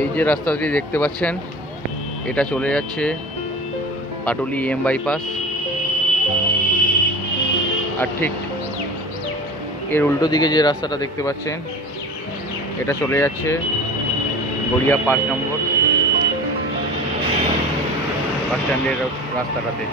এই যে রাস্তাটি দেখতে পাচ্ছেন, এটা চলে যাচ্ছে পাটুলি এম বাইপাস। আর ঠিক এর উল্টো দিকে যে রাস্তাটা দেখতে পাচ্ছেন, এটা চলে যাচ্ছে গড়িয়া 5 নম্বর বাস স্ট্যান্ডের রাস্তাটাতে।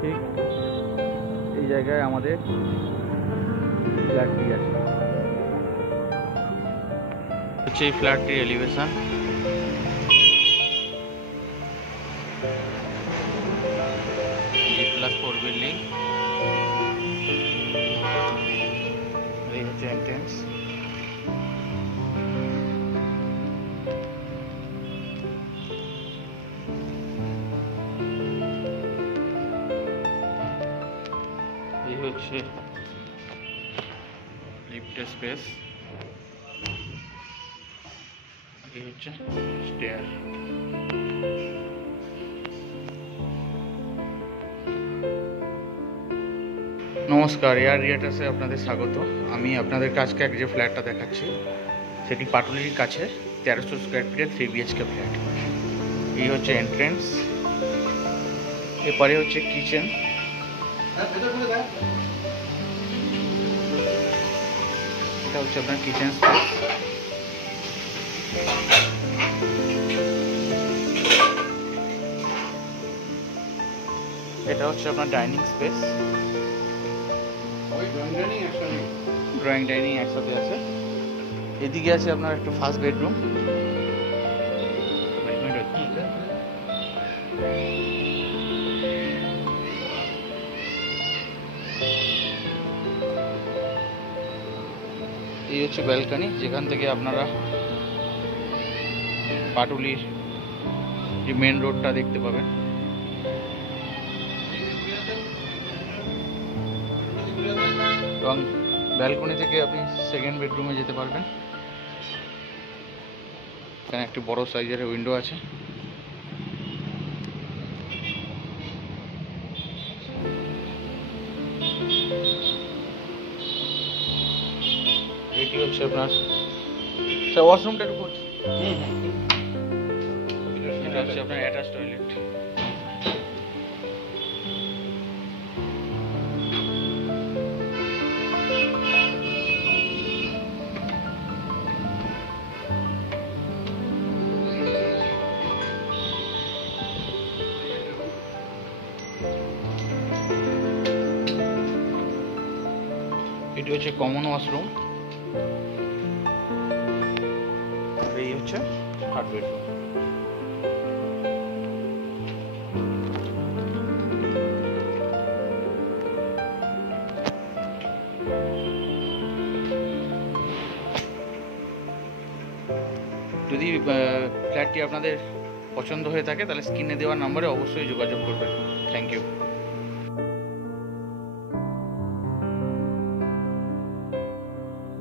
ঠিক এই জায়গায় আমাদের ফ্ল্যাটটি আছে। হচ্ছে এই ফ্ল্যাটটির এলিভেশন। G+4 বিল্ডিং, এই হচ্ছে এন্ট্রেন্স। এই হচ্ছে লিফটের স্পেস, এই হচ্ছে স্টেয়ার। নমস্কার, এয়ার রিয়েটার্সে আপনাদের স্বাগত। আমি আপনাদের কাছকে যে ফ্ল্যাটটা দেখাচ্ছি সেটি পাটুলির কাছে 1300 স্কোয়ার ফিটের 3 BHK ফ্ল্যাট। এই হচ্ছে এন্ট্রেন্স, এরপরে হচ্ছে কিচেন। এটা হচ্ছে আপনার কিচেন স্পেস। এটা হচ্ছে আপনার ডাইনিং স্পেস। ড্রয়িং ডাইনিং একসাথে আছে। এদিকে আছে আপনার একটা ফার্স্ট বেডরুম। এই হচ্ছে ব্যালকনি, যেখান থেকে আপনারা পাটুলির যে মেন রোডটা দেখতে পাবেন। এবং ব্যালকনি থেকে আপনি সেকেন্ড বেডরুমে যেতে পারবেন। এখানে একটি বড় সাইজের উইন্ডো আছে। এটি হচ্ছে আপনার ওয়াশরুমটা একটু করছি। এটা হচ্ছে আপনার অ্যাটাচ টয়লেট। এটি হচ্ছে কমন ওয়াশরুম, আর এই হচ্ছে থার্ড বেডরুম। যদি ফ্ল্যাটটি আপনাদের পছন্দ হয়ে থাকে তাহলে স্ক্রিনে দেওয়া নম্বরে অবশ্যই যোগাযোগ করবেন। Thank you.